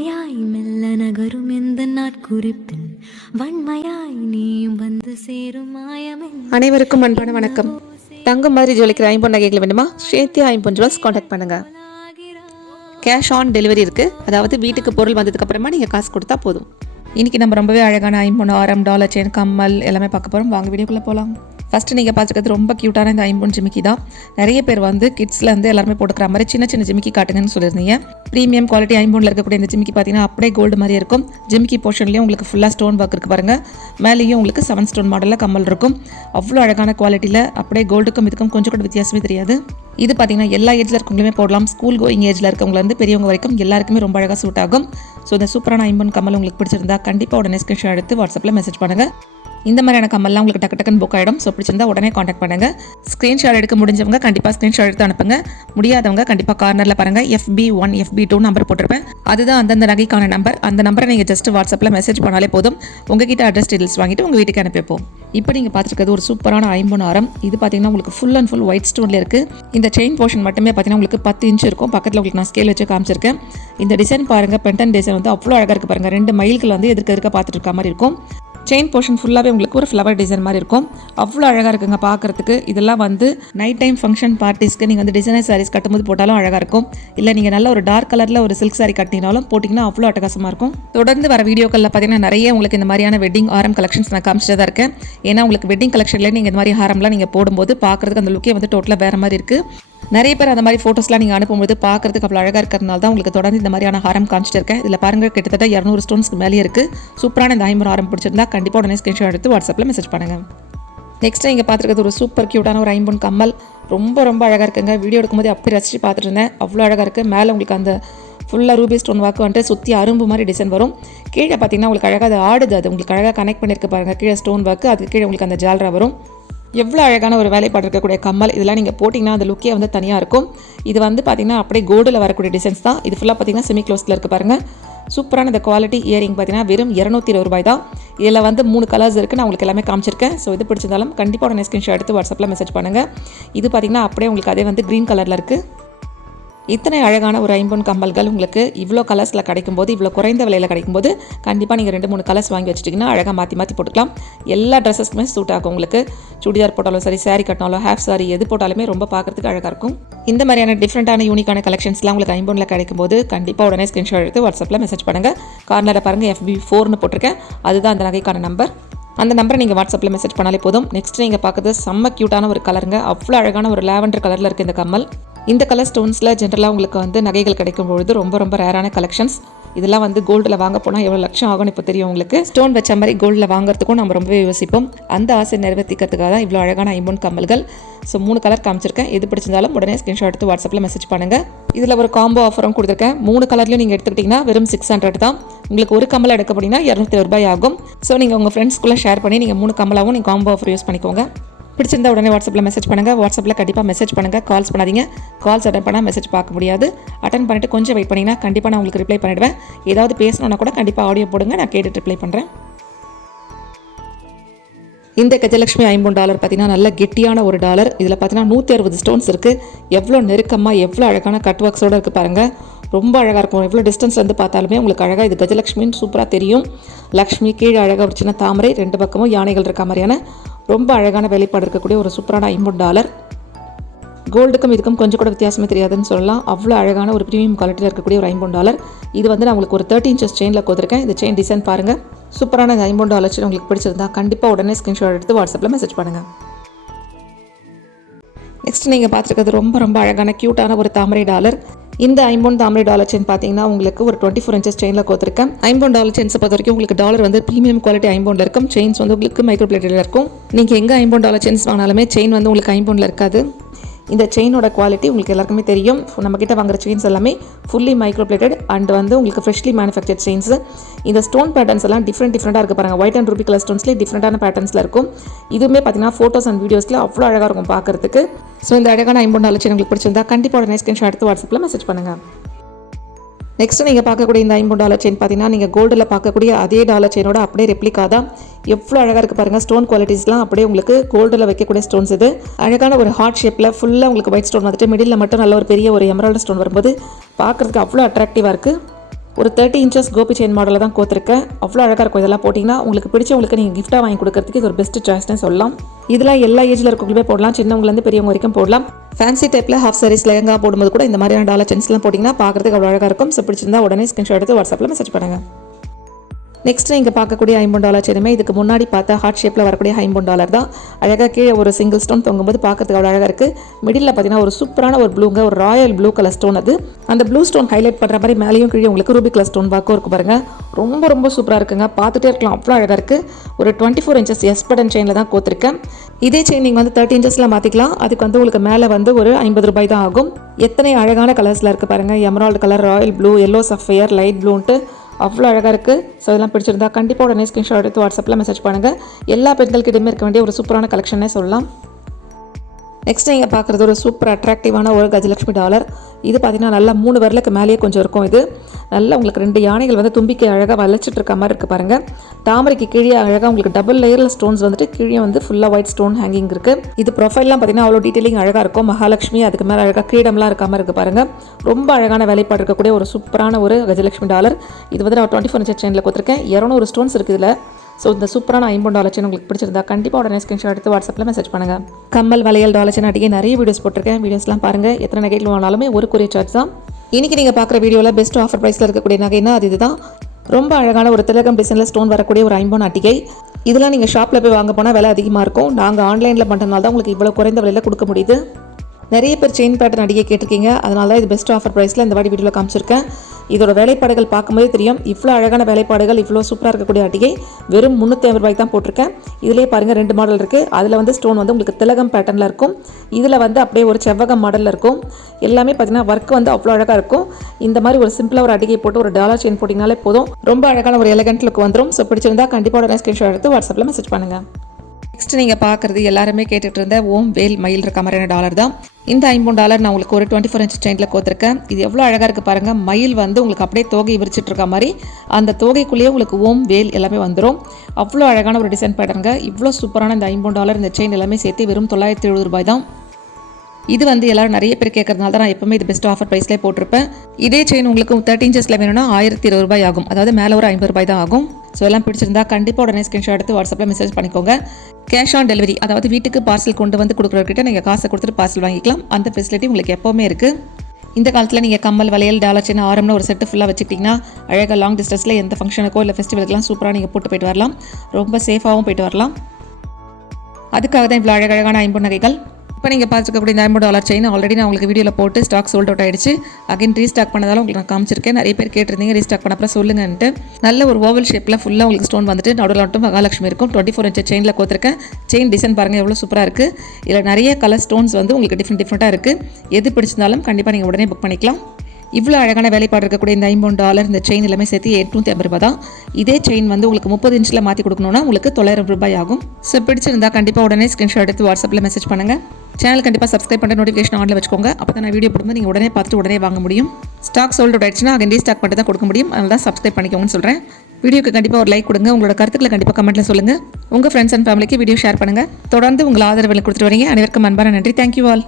வன்மையாய் மெல்ல நகரும் எந்த நாட்குறிப்பில் வன்மையாய் நீயும் வந்து சேரும் மாயமே அனைவருக்கும் அன்பான வணக்கம். தங்கம் மாதிரி ஜுவலிக்கிற ஐம்பொன் நகைகள் வேணுமா ஸ்ரேத்தியா ஐம்பொன் ஜுவல்ஸ் காண்டாக்ட் பண்ணுங்க. கேஷ் ஆன் டெலிவரி இருக்கு. அதாவது வீட்டுக்கு பொருள் வந்ததுக்கு அப்புறமா நீங்க காசு கொடுத்தா போதும். இன்னைக்கு நம்ம ரொம்பவே அழகான ஐம்பொன் ஆரம் டாலர் செயின் கம்மல் எல்லாமே பார்க்க போறோம். வாங்க வீடியோக்குள்ள போகலாம் ஃபஸ்ட்டு நீங்கள் பார்த்துக்கிறது ரொம்ப க்யூட்டான இந்த ஐம்பொன் ஜிமிக்கி தான். நிறைய பேர் வந்து கிட்ஸ்லேருந்து எல்லாருமே போட்டுக்கிற மாதிரி சின்ன சின்ன ஜிமிக்கி காட்டுங்கன்னு சொல்லியிருந்தீங்க. ப்ரீமியம் குவாலிட்டி ஐம்பொனில் இருக்கக்கூடிய இந்த ஜிமிக்கி பார்த்தீங்கன்னா அப்படியே கோல்டு மாதிரி இருக்கும். ஜிமிக்கி போர்ஷன்லேயும் உங்களுக்கு ஃபுல்லாக ஸ்டோன் ஒர்க் இருக்குது பாருங்கள் மேலேயும் உங்களுக்கு செவன் ஸ்டோன் மாடலில் கம்மல் இருக்கும். அவ்வளோ அழகான குவாலிட்டியில் அப்படியே கோல்டுக்கும் இதுக்கும் கொஞ்சம் கூட வித்தியாசமே தெரியாது. இது பார்த்தீங்கன்னா எல்லா ஏஜில் இருக்கவங்களுமே போடலாம். ஸ்கூல் கோயிங் ஏஜில் இருக்கவங்கலேருந்து பெரியவங்க வரைக்கும் எல்லாருக்குமே ரொம்ப அழகாக சூட் ஆகும். ஸோ இந்த சூப்பரான ஐம்பன் கமல் உங்களுக்கு பிடிச்சிருந்தா கண்டிப்பாக உடனே ஸ்கிரீன்ஷாட் எடுத்து வாட்ஸ்அப்பில் மெசேஜ் பண்ணுங்கள் இந்த மாதிரியான கம்மல்லாம் உங்களுக்கு டக்கு டக்குன்னு புக் ஆகிடும் ஸோ பிடிச்சிருந்தா உடனே காண்டாக்ட் பண்ணுங்கள் ஸ்க்ரீன்ஷாட் எடுக்க முடிஞ்சவங்க கண்டிப்பாக ஸ்க்ரீன்ஷாட் எடுத்து அனுப்புங்க. முடியாதவங்க கண்டிப்பாக கார்னரில் பாருங்கள் F one F two number போட்டிருப்பேன். அதுதான் அந்தந்த நகைக்கான நம்பர் அந்த நம்பரை நீங்கள் ஜஸ்ட் வாட்ஸ்அப்பில் மெசேஜ் பண்ணாலே போதும். உங்ககிட்ட அட்ரஸ் டீட்டெயில்ஸ் வாங்கிட்டு உங்கள் வீட்டுக்கு அனுப்பிப்போம் இப்போ நீங்கள் பார்த்துருக்கிறது ஒரு சூப்பரான ஐம்பொன் ஆரம். இது பார்த்தீங்கன்னா உங்களுக்கு ஃபுல் அண்ட் ஃபுல் ஒயிட் ஸ்டோனில் இருக்குது இந்த செயின் போர்ஷன் மட்டுமே பார்த்தீங்கன்னா உங்களுக்கு பத்து இன்ச் இருக்கும். பக்கத்தில் உங்களுக்கு நான் ஸ்கேல் வச்சு காமிச்சிருக்கேன். இந்த டிசைன் பாருங்கள் பென்டன் டிசைன் வந்து அவ்வளோ அழகாக இருக்குது பாருங்கள் ரெண்டு மைல்கள் வந்து எதிர்க்க எதிர்க்க பார்த்துட்டு இருக்க மாதிரி இருக்கும். செயின் போர்ஷன் ஃபுல்லாகவே உங்களுக்கு ஒரு ஃப்ளவர் டிசைன் மாதிரி இருக்கும். அவ்வளோ அழகாக இருக்குங்க பார்க்குறதுக்கு இதெல்லாம் வந்து நைட் டைம் ஃபங்க்ஷன் பார்ட்டிஸ்க்கு நீங்கள் வந்து டிசைனர் சாரீஸ் கட்டும்போது போட்டாலும் அழகாக இருக்கும். இல்லை நீங்கள் நல்ல ஒரு டார்க் கலரில் ஒரு சில்க் சாரி கட்டினாலும் போட்டிங்கன்னா அவ்வளோ அட்டகாசமாக இருக்கும். தொடர்ந்து வர வீடியோக்களில் பார்த்தீங்கன்னா நிறைய உங்களுக்கு இந்த மாதிரியான வெட்டிங் ஆரம் கலெக்ஷன்ஸ் நான் காமிச்சிட்டு தான் இருக்கேன். ஏன்னா உங்களுக்கு வெட்டிங் கலெக்ஷனில் நீங்கள் இந்த மாதிரி ஹாரம்லாம் நீங்கள் போடும்போது பார்க்குறதுக்கு அந்த லுக்கே வந்து டோட்டலாக வேறு மாதிரி இருக்குது நிறைய பேர் அந்த மாதிரி ஃபோட்டோஸ்லாம் நீங்கள் அனுப்பும்போது பார்க்குறதுக்கு அவ்வளோ அழகாக இருக்கிறதுனால தான் உங்களுக்கு தொடர்ந்து இந்த மாதிரியான ஹாரம் காமிச்சிட்டு இருக்கேன். இதில் பாருங்கள் கிட்டத்தட்ட இரநூறு ஸ்டோன்ஸ்க்கு மேலே இருக்குது சூப்பரான இந்த ஐம்பது ஹாரம் பிடிச்சிருந்தா கண்டிப்பாக உடனே ஸ்க்ரீன்ஷாட் எடுத்து வாட்ஸ்அப்பில் மெசேஜ் பண்ணுங்கள் நெக்ஸ்ட் இங்கே பார்த்துருக்கிறது ஒரு சூப்பர் க்யூட்டான ஒரு ஐம்பொன் கம்மல். ரொம்ப ரொம்ப அழகாக இருக்குங்க. வீடியோ எடுக்கும்போது அப்படி ரசித்து பார்த்துட்டு இருந்தேன். அவ்வளோ அழகாக இருக்குது மேலே உங்களுக்கு அந்த ஃபுல்லாக ரூபி ஸ்டோன் வாக்கு வந்துட்டு சுற்றி அரும்பு மாதிரி டிசைன் வரும். கீழே பார்த்தீங்கன்னா உங்களுக்கு அழகாக அது ஆடுது. அது உங்களுக்கு அழகாக கனெக்ட் பண்ணியிருக்கு பாருங்கள் கீழே ஸ்டோன் வாக்கு அதுக்கு கீழே உங்களுக்கு அந்த ஜாலரா வரும். எவ்வளோ அழகான ஒரு வேலைப்பாடு இருக்கக்கூடிய கம்மல். இதெல்லாம் நீங்கள் போட்டிங்கன்னா அந்த லுக்கே வந்து தனியாக இருக்கும். இது வந்து பார்த்தீங்கன்னா அப்படியே கோல்டில் வரக்கூடிய டிசைன்ஸ் தான். இது ஃபுல்லாக பார்த்தீங்கன்னா செமி க்ளோஸில் இருக்குது பாருங்கள் சூப்பரான இந்த குவாலிட்டி இயரிங் பார்த்தீங்கன்னா வெறும் இரநூத்தி இருபது ரூபாய் தான். இதில் வந்து மூணு கலர்ஸ் இருக்குது நான் உங்களுக்கு எல்லாமே காமிச்சிருக்கேன். ஸோ இது பிடிச்சிருந்தாலும் கண்டிப்பாக உடனே ஸ்க்ரீன்ஷாட் எடுத்து வாட்ஸ்அப்பில் மெசேஜ் பண்ணுங்கள் இது பார்த்திங்கன்னா அப்படியே உங்களுக்கு அதே வந்து க்ரீன் கலரில் இருக்குது இத்தனை அழகான ஒரு ஐம்பொன் கம்பல்கள் உங்களுக்கு இவ்வளோ கலர்ஸில் கிடைக்கும்போது இவ்வளோ குறைந்த விலையில் கிடைக்கும்போது கண்டிப்பாக நீங்கள் ரெண்டு மூணு கலர்ஸ் வாங்கி வச்சிட்டிங்கன்னா அழகாக மாற்றி மாற்றி போட்டுக்கலாம். எல்லா ட்ரெஸ்ஸஸ்க்குமே சூட் ஆகும் உங்களுக்கு. சுடிதார் போட்டாலும் சரி சாரீ கட்டினாலும் ஹேஃப் சாரி எது போட்டாலுமே ரொம்ப பார்க்குறதுக்கு அழகாக இருக்கும். இந்த மாதிரியான டிஃப்ரெண்ட்டான யூனிக்கான கலெக்ஷன்ஸ்லாம் உங்களுக்கு ஐம்பொனில் கிடைக்கும்போது கண்டிப்பாக உடனே ஸ்க்ரீன்ஷாட் எடுத்து வாட்ஸ்அப்பில் மெசேஜ் பண்ணுங்கள் கார்னரில் பாருங்கள் எஃபி ஃபோர்னு போட்டிருக்கேன். அதுதான் அந்த நகைக்கான நம்பர் அந்த நம்பரை நீங்கள் வாட்ஸ்அப்பில் மெசேஜ் பண்ணாலே போதும். நெக்ஸ்ட் நீங்கள் பார்க்குறது செம்ம க்யூட்டான ஒரு கலருங்க அவ்வளோ அழகான ஒரு லேவண்டர் கலரில் இருக்குது இந்த கம்மல். இந்த கலர் ஸ்டோன்ஸில் ஜென்ரலாக உங்களுக்கு வந்து நகைகள் கிடைக்கும் பொழுது ரொம்ப ரொம்ப ரேரான கலெக்ஷன்ஸ் இதெல்லாம் வந்து கோல்டில் வாங்க போனால் எவ்வளோ லட்சம் ஆகும்னு இப்போ தெரியும் உங்களுக்கு. ஸ்டோன் வச்ச மாதிரி கோல்டில் வாங்குறதுக்கும் நம்ம ரொம்பவே யோசிப்போம். அந்த ஆசை நிறைவேற்றிக்கிறதுக்காக தான் இவ்வளோ அழகான ஐம்பொன் கம்மல்கள். ஸோ மூணு கலர் காமிச்சிருக்கேன். எது பிடிச்சிருந்தாலும் உடனே ஸ்க்ரீன்ஷாட் எடுத்து வாட்ஸ்அப்பில் மெசேஜ் பண்ணுங்கள் இதில் ஒரு காம்போ ஆஃபரும் கொடுத்துருக்கேன். மூணு கலர்லையும் நீங்கள் எடுத்துக்கிட்டிங்கன்னா வெறும் சிக்ஸ் ஹண்ட்ரட் தான். உங்களுக்கு ஒரு கம்பளம் எடுக்க அப்படின்னா இரநூத்தி ரூபாய் ஆகும். ஸோ நீங்கள் உங்கள் ஃப்ரெண்ட்ஸ்குள்ளே ஷேர் பண்ணி நீங்கள் மூணு கம்மலாகவும் நீங்கள் காம்போ ஆஃபர் யூஸ் பண்ணிக்கோங்க. பிடிச்சிருந்தா உடனே வாட்ஸ்அப்பில் மெசேஜ் பண்ணுங்கள் வாட்ஸ்அப்பில் கண்டிப்பாக மெசேஜ் பண்ணுங்கள் கால்ஸ் பண்ணாதீங்க. கால்ஸ் அட்டன் பண்ணால் மெசேஜ் பார்க்க முடியாது. அட்டன் பண்ணிட்டு கொஞ்சம் வெயிட் பண்ணிங்கன்னா கண்டிப்பாக நான் உங்களுக்கு ரிப்ளை பண்ணிடுவேன். ஏதாவது பேசணுன்னா கூட கண்டிப்பாக ஆடியோ போடுங்க. நான் கேட்டுட்டு ரிப்ளை பண்ணுறேன் இந்த கஜலட்சுமி ஐம்பது டாலர் பார்த்தீங்கன்னா நல்ல கெட்டியான ஒரு டாலர் இதில் பார்த்தீங்கன்னா நூற்றி அறுபது ஸ்டோன்ஸ் இருக்குது எவ்வளோ நெருக்கமாக எவ்வளோ அழகான கட் ஒர்க்ஸோடு இருக்குது பாருங்கள் ரொம்ப அழகாக இருக்கும். எவ்வளோ டிஸ்டன்ஸ் வந்து பார்த்தாலுமே உங்களுக்கு அழகாக இது கஜலட்சுமின்னு சூப்பராக தெரியும். லக்ஷ்மி கீழே அழகாக ஒரு சின்ன தாமரை ரெண்டு பக்கமும் யானைகள் இருக்க மாதிரியான ரொம்ப அழகான வெளிப்பாடு இருக்கக்கூடிய ஒரு சூப்பரான ஐம்பது டாலர். கோல்டுக்கும் இதுக்கும் கொஞ்சம் கூட வித்தியாசமே தெரியாதுன்னு சொல்லலாம். அவ்வளோ அழகான ஒரு ப்ரீமியம் குவாலிட்டியில் இருக்கக்கூடிய ஒரு ஐம்பது டாலர். இது வந்து நான் உங்களுக்கு ஒரு தேர்ட்டி இன்ச்சஸ் செயினில் கொடுத்துருக்கேன். இந்த செயின் டிசைன் பாருங்கள் சூப்பரான இந்த ஐம்பது டாலர் செயின் உங்களுக்கு பிடிச்சிருந்தா கண்டிப்பாக உடனே ஸ்க்ரீன்ஷாட் எடுத்து வாட்ஸ்அப்பில் மெசேஜ் பண்ணுங்கள் நெக்ஸ்ட் நீங்கள் பார்த்துருக்கிறது ரொம்ப ரொம்ப அழகான க்யூட்டான ஒரு தாமரை டாலர். இந்த ஐம்பொன் தாமரை டாலர் செயின் பார்த்தீங்கன்னா உங்களுக்கு ஒரு டுவெண்ட்டி ஃபோர் இன்ச்சஸ் செயினில் கொடுத்துருக்கேன் ஐம்பொன் டாலர் செயின்ஸை பொறுத்த வரைக்கும் உங்களுக்கு டாலர் வந்து ப்ரீமியம் குவாலிட்டி ஐம்பொன்ல இருக்கும். செயின்ஸ் வந்து உங்களுக்கு மைக்ரோ பிளேட்டில் இருக்கும். நீங்கள் எங்கே ஐம்பொன் டாலர் செயின்ஸ் வாங்கினாலுமே செயின் வந்து உங்களுக்கு ஐம்பொன்ல இருக்காது. இந்த செயினோட குவாலிட்டி உங்களுக்கு எல்லாருக்குமே தெரியும். நம்மக்கிட்ட வாங்குற செயின்ஸ் எல்லாமே ஃபுல்லி மைக்ரோ பிளேட்டட் அண்ட் வந்து உங்களுக்கு ஃப்ரெஷ்லி மேனுஃபேக்சர் செயின்ஸ் இந்த ஸ்டோன் பேட்டர்ன்ஸ் எல்லாம் டிஃப்ரெண்ட் டிஃப்ரெண்ட்டாக இருக்குது பாருங்கள் ஒயிட் அண்ட் ரூபி கலர் ஸ்டோன்ஸ்லேயே டிஃப்ரெண்டான பேட்டர்ன்ஸில் இருக்கும். இதுவுமே பார்த்தீங்கன்னா ஃபோட்டோஸ் அண்ட் வீடியோஸில் அவ்வளோ அழகாக இருக்கும் பார்க்குறதுக்கு ஸோ இந்த அழகான ஐம்பது நாலு உங்களுக்கு பிடிச்சிருந்தா கண்டிப்பாக உடனே ஸ்கிரீன்ஷாட் எடுத்து வாட்ஸ்அப்பில் மெசேஜ் பண்ணுங்கள் நெக்ஸ்ட் நீங்கள் பார்க்கக்கூடிய இந்த ஐம்பது டாலர் செயின் பார்த்தீங்கன்னா நீங்கள் கோல்டில் பார்க்கக்கூடிய அதே டாலர் செயினோட அப்படியே ரெப்ளிகா தான். எவ்வளோ அழகாக இருக்குது பாருங்கள் ஸ்டோன் குவாலிட்டிஸ்லாம் அப்படியே உங்களுக்கு கோல்டில் வைக்கக்கூடிய ஸ்டோன்ஸ் இது. அழகான ஒரு ஹார்ட் ஷேப்பில் ஃபுல்லாக உங்களுக்கு ஒயிட் ஸ்டோன் வந்துட்டு மிடில் மட்டும் நல்ல ஒரு பெரிய ஒரு எமரால்டு ஸ்டோன் வரும்போது பார்க்குறதுக்கு அவ்வளோ அட்ராக்டிவாக இருக்குது ஒரு தேர்ட்டி இன்ச்சஸ் கோபி செயின் மாடலில் தான் கோத்திருக்கேன். அவ்வளோ அழகாக இருக்கும் இதெல்லாம் போட்டிங்கன்னா உங்களுக்கு பிடிச்சவங்களுக்கு நீங்கள் கிஃப்ட்டாக வாங்கி கொடுக்கறதுக்கு இது ஒரு பெஸ்ட் சாய்ஸ்னே சொல்லலாம். இதெல்லாம் எல்லா ஏஜில் இருக்கவங்களுமே போடலாம். சின்னவங்கலேருந்து பெரியவங்க வரைக்கும் போடலாம். ஃபேன்சி டைப்பில் ஹாஃப் சாரீஸ் லெகங்கா போடும்போது கூட இந்த மாதிரியான டாலர் சென்ஸ்லாம் போட்டிங்கன்னா பார்க்குறதுக்கு அவ்வளோ அழகாக இருக்கும். ஸோ பிடிச்சிருந்தா உடனே ஸ்கிரீன்ஷாட் எடுத்து வாட்ஸ்அப்பில் மெசேஜ் பண்ணுங்கள் நெக்ஸ்ட் இங்கே பார்க்கக்கூடிய ஐம்பது டாலர் இதுக்கு முன்னாடி பார்த்தா ஹார்ட் ஷேப்பில் வரக்கூடிய ஐம்பது டாலர் தான். அழகாக கீழே ஒரு சிங்கிள் ஸ்டோன் தொங்கும்போது பார்க்கறதுக்கு அவ்வளோ அழகாக இருக்குது மிடில் பார்த்தீங்கன்னா ஒரு சூப்பரான ஒரு ப்ளூங்க ஒரு ராயல் ப்ளூ கலர் ஸ்டோன் அது. அந்த ப்ளூ ஸ்டோன் ஹைலைட் பண்ணுற மாதிரி மேலேயும் கீழே உங்களுக்கு ரூபி கலர் ஸ்டோன் வாக்கும் இருக்கும் பாருங்கள் ரொம்ப ரொம்ப சூப்பராக இருக்குங்க. பார்த்துட்டே இருக்கலாம். அவ்வளோ அழகாக இருக்குது ஒரு டுவெண்ட்டி ஃபோர் இன்ச்சஸ் எஸ்படன் செயினில் தான் கோத்திருக்கேன். இதே செயின் நீங்கள் வந்து தேர்ட்டி இன்ச்சஸில் மாற்றிக்கலாம் அதுக்கு வந்து உங்களுக்கு மேலே வந்து ஒரு ஐம்பது ரூபாய் தான் ஆகும். எத்தனை அழகான கலர்ஸில் இருக்குது பாருங்கள் emerald colour royal blue yellow sapphire light ப்ளூன்ட்டு அவ்வளோ அழகாக இருக்குது ஸோ இதெல்லாம் பிடிச்சிருந்தா கண்டிப்பாக உடனே ஸ்க்ரீன்ஷாட் எடுத்து வாட்ஸ்அப்பில் மெசேஜ் பண்ணுங்கள் எல்லா பெண்கள்கிட்டயுமே இருக்க வேண்டிய ஒரு சூப்பரான கலெக்ஷனே சொல்லலாம். நெக்ஸ்ட் நீங்கள் பார்க்குறது ஒரு சூப்பர் அட்ராக்டிவான ஒரு கஜலட்சுமி டாலர் இது பார்த்தீங்கன்னா நல்லா மூணு வரலுக்கு மேலேயே கொஞ்சம் இருக்கும் இது. நல்லா உங்களுக்கு ரெண்டு யானைகள் வந்து தும்பிக்கை அழகாக வளைச்சிட்டு இருக்க மாதிரி இருக்குது பாருங்கள் தாமரைக்கு கீழே அழகாக உங்களுக்கு டபுள் லேயரில் ஸ்டோன்ஸ் வந்துட்டு கீழே வந்து ஃபுல்லாக ஒயிட் ஸ்டோன் ஹேங்கிங் இருக்குது இது ப்ரொஃபைல்லாம் பார்த்தீங்கன்னா அவ்வளோ டீட்டெயிலிங் அழகாக இருக்கும். மகாலட்சுமி அதுக்கு மேலே அழகாக கிரீடம்லாம் இருக்க மாதிரி இருக்குது பாருங்கள் ரொம்ப அழகான வேலைப்பாடு இருக்கக்கூடிய ஒரு சூப்பரான ஒரு கஜலட்சுமி டாலர். இது வந்து நான் டுவெண்ட்டி ஃபோர் இன்ச் செயினில் கொடுத்துருக்கேன். இரநூறு ஸ்டோன்ஸ் இருக்குது இதில். ஸோ இந்த சூப்பரான ஐம்பது டாலர் செயின் உங்களுக்கு பிடிச்சிருந்தா கண்டிப்பாக உடனே ஸ்கிரீன்ஷாட் எடுத்து வாட்ஸ்அப்பில் மெசேஜ் பண்ணுங்கள் கம்மல் வளையல் டாலர் செயின் அடிக்க நிறைய வீடியோஸ் போட்டிருக்கேன். வீடியோஸ்லாம் பாருங்கள் எத்தனை நகைகள் வாங்கினாலுமே ஒரு குறிய சார்ஜ் தான். இன்றைக்கி நீங்கள் பார்க்குற வீடியோவில் பெஸ்ட் ஆஃபர் ப்ரைஸில் இருக்கக்கூடிய நகைன்னா அது இதுதான். ரொம்ப அழகான ஒரு திலகம் டிசைனில் ஸ்டோன் வரக்கூடிய ஒரு ஐம்பொன் அட்டிகை. இதெல்லாம் நீங்கள் ஷாப்பில் போய் வாங்க போனால் விலை அதிகமாக இருக்கும். நாங்கள் ஆன்லைனில் பண்ணுறதுனால தான் உங்களுக்கு இவ்வளோ குறைந்த விலையில் கொடுக்க முடியுது. நிறைய பேர் செயின் பேட்டர்ன் அடிக்கை கேட்டிருக்கீங்க. அதனால தான் இது பெஸ்ட் ஆஃபர் ப்ரைஸில் இந்த வாடி வீடியோவில் காமிச்சிருக்கேன். இதோட வேலைப்பாடுகள் பார்க்கும்போதே தெரியும். இவ்வளோ அழகான வேலைப்பாடுகள் இவ்வளோ சூப்பராக இருக்கக்கூடிய அட்டிகை வெறும் முந்நூற்றி ஐம்பது ரூபாய்க்கு தான் போட்டிருக்கேன். இதிலே பாருங்கள் ரெண்டு மாடல் இருக்குது அதில் வந்து ஸ்டோன் வந்து உங்களுக்கு திலகம் பேட்டர்னில் இருக்கும். இதில் வந்து அப்படியே ஒரு செவ்வகம் மாடலில் இருக்கும். எல்லாமே பார்த்தீங்கன்னா ஒர்க் வந்து அவ்வளோ அழகாக இருக்கும். இந்த மாதிரி ஒரு சிம்பிளாக ஒரு அடிகை போட்டு ஒரு டாலர் செயின் போட்டிங்கனாலே போதும். ரொம்ப அழகான ஒரு எலகண்ட் லுக் வந்துடும் ஸோ பிடிச்சிருந்தா கண்டிப்பாக உடனே ஸ்க்ரீன்ஷாட் எடுத்து வாட்ஸ்அப்பில் மெசேஜ் பண்ணுங்கள் நெக்ஸ்ட் நீங்கள் பார்க்குறது எல்லாருமே கேட்டுட்டு இருந்த ஓம் வேல் மயில் இருக்க மாதிரியான டாலர் தான். இந்த ஐம்பது டாலர் நான் உங்களுக்கு ஒரு டுவெண்ட்டி ஃபோர் இன்ச் செயினில் கோத்திருக்கேன் இது எவ்வளோ அழகாக இருக்குது பாருங்கள் மயில் வந்து உங்களுக்கு அப்படியே தோகை விரிச்சிட்டு இருக்க மாதிரி அந்த தோகைக்குள்ளேயே உங்களுக்கு ஓம் வேல் எல்லாமே வந்துடும் அவ்வளோ அழகான ஒரு டிசைன் பேட்டர்ங்க இவ்வளோ சூப்பரான இந்த ஐம்பது டாலர் இந்த செயின் எல்லாமே சேர்த்து வெறும் தொள்ளாயிரத்தி எழுபது ரூபாய் தான். இது வந்து எல்லாரும் நிறைய பேர் கேட்கறதுனால தான் நான் எப்பவுமே இது பெஸ்ட் ஆஃபர் ப்ரைஸ்லேயே போட்டிருப்பேன். இதே செயின் உங்களுக்கு தேர்ட்டி இன்ச்சஸில் வேணும்னா ஆயிரத்தி இருபது ரூபாய் ஆகும். அதாவது மேலே ஒரு ஐம்பது ரூபாய் தான் ஆகும். ஸோ எல்லாம் பிடிச்சிருந்தா கண்டிப்பாக உடனே ஸ்க்ரீன்ஷாட் எடுத்து வாட்ஸ்அப்பில் மெசேஜ் பண்ணிக்கோங்க. கேஷ் ஆன் டெலிவரி அதாவது வீட்டுக்கு பார்சல் கொண்டு வந்து கொடுக்குறவர்கிட்ட நீங்கள் காசை கொடுத்துட்டு பார்சல் வாங்கிக்கலாம். அந்த ஃபெசிலிட்டி உங்களுக்கு எப்போவுமே இருக்குது இந்த காலத்தில் நீங்கள் கம்மல் வளையல் டாலர் சின்ன ஆரம்னு ஒரு செட்டு ஃபுல்லாக வச்சுக்கிட்டிங்கன்னா அழகாக லாங் டிஸ்டன்ஸில் எந்த ஃபங்க்ஷனுக்கோ இல்லை ஃபெஸ்டிவலுக்குலாம் சூப்பராக நீங்கள் போட்டு போயிட்டு வரலாம். ரொம்ப சேஃபாகவும் போயிட்டு வரலாம். அதுக்காக தான் இவ்வளோ அழகழகான ஐம்பது நகைகள். இப்போ நீங்கள் பார்த்துருக்கக்கூடிய இந்த ஐம்பது டாலர் செயின் ஆல்ரெடி நான் உங்களுக்கு வீடியோவில் போட்டு ஸ்டாக் சோல்ட் அவுட் ஆகிடுச்சு அகைன் ரீஸ்டாக் பண்ணதால உங்களுக்கு நான் காமிச்சிருக்கேன். நிறைய பேர் கேட்டிருந்தீங்க ரீஸ்டாக் பண்ண அப்புறம் சொல்லுங்கன்ட்டு. நல்ல ஒரு ஓவல் ஷேப்பில் ஃபுல்லாக உங்களுக்கு ஸ்டோன் வந்துட்டு நடுவில் மட்டும் மகாலட்சுமி இருக்கும். டுவெண்ட்டி ஃபோர் இன்ச் செயினில் கோத்துருக்கேன். செயின் டிசைன் பாருங்கள் எவ்வளோ சூப்பராக இருக்குது இதில் நிறைய கலர் ஸ்டோன்ஸ் வந்து உங்களுக்கு டிஃப்ரெண்ட் டிஃப்ரெண்ட்டாக இருக்குது எது பிடிச்சிருந்தாலும் கண்டிப்பாக நீங்கள் உடனே புக் பண்ணிக்கலாம். இவ்வளோ அழகான வேலைப்பாடு இருக்கக்கூடிய இந்த ஐம்பது டாலர் இந்த செயின் எல்லாமே சேர்த்து எட்நூற்றி ஐம்பது ரூபாய் தான். இதே செயின் வந்து உங்களுக்கு முப்பது இன்ச்சில் மாற்றி கொடுக்கணும்னா உங்களுக்கு தொள்ளாயிரம் ரூபாய் ஆகும். ஸோ பிடிச்சிருந்தா கண்டிப்பாக உடனே ஸ்க்ரீன்ஷாட் எடுத்து வாட்ஸ்அப்பில் மெசேஜ் பண்ணுங்கள் சேனல் கண்டிப்பாக சப்ஸ்கிரைப் பண்ண நோட்டிஃபிகேஷன் ஆனில் வச்சுக்கோங்க. அப்போ தான் நான் வீடியோ போடும்போது நீங்கள் உடனே பார்த்துட்டு உடனே வாங்க முடியும். ஸ்டாக் சோல்டு அவுட் ஆயிடுச்சுன்னா அங்கே ஸ்டாக் மட்டும் தான் கொடுக்க முடியும். அதனால் தான் சப்ஸ்கிரைப் பண்ணிக்கோங்கன்னு சொல்கிறேன் வீடியோக்கு கண்டிப்பாக ஒரு லைக் கொடுங்க. உங்களோட கருத்துக்களை கண்டிப்பாக கமெண்ட்டில் சொல்லுங்கள் உங்கள் ஃப்ரெண்ட்ஸ் அண்ட் ஃபேமிலிக்கு வீடியோ ஷேர் பண்ணுங்கள் தொடர்ந்து உங்கள் ஆதரவு கொடுத்துட்டு வரீங்க அனைவருக்கும் அன்பான நன்றி. Thank you all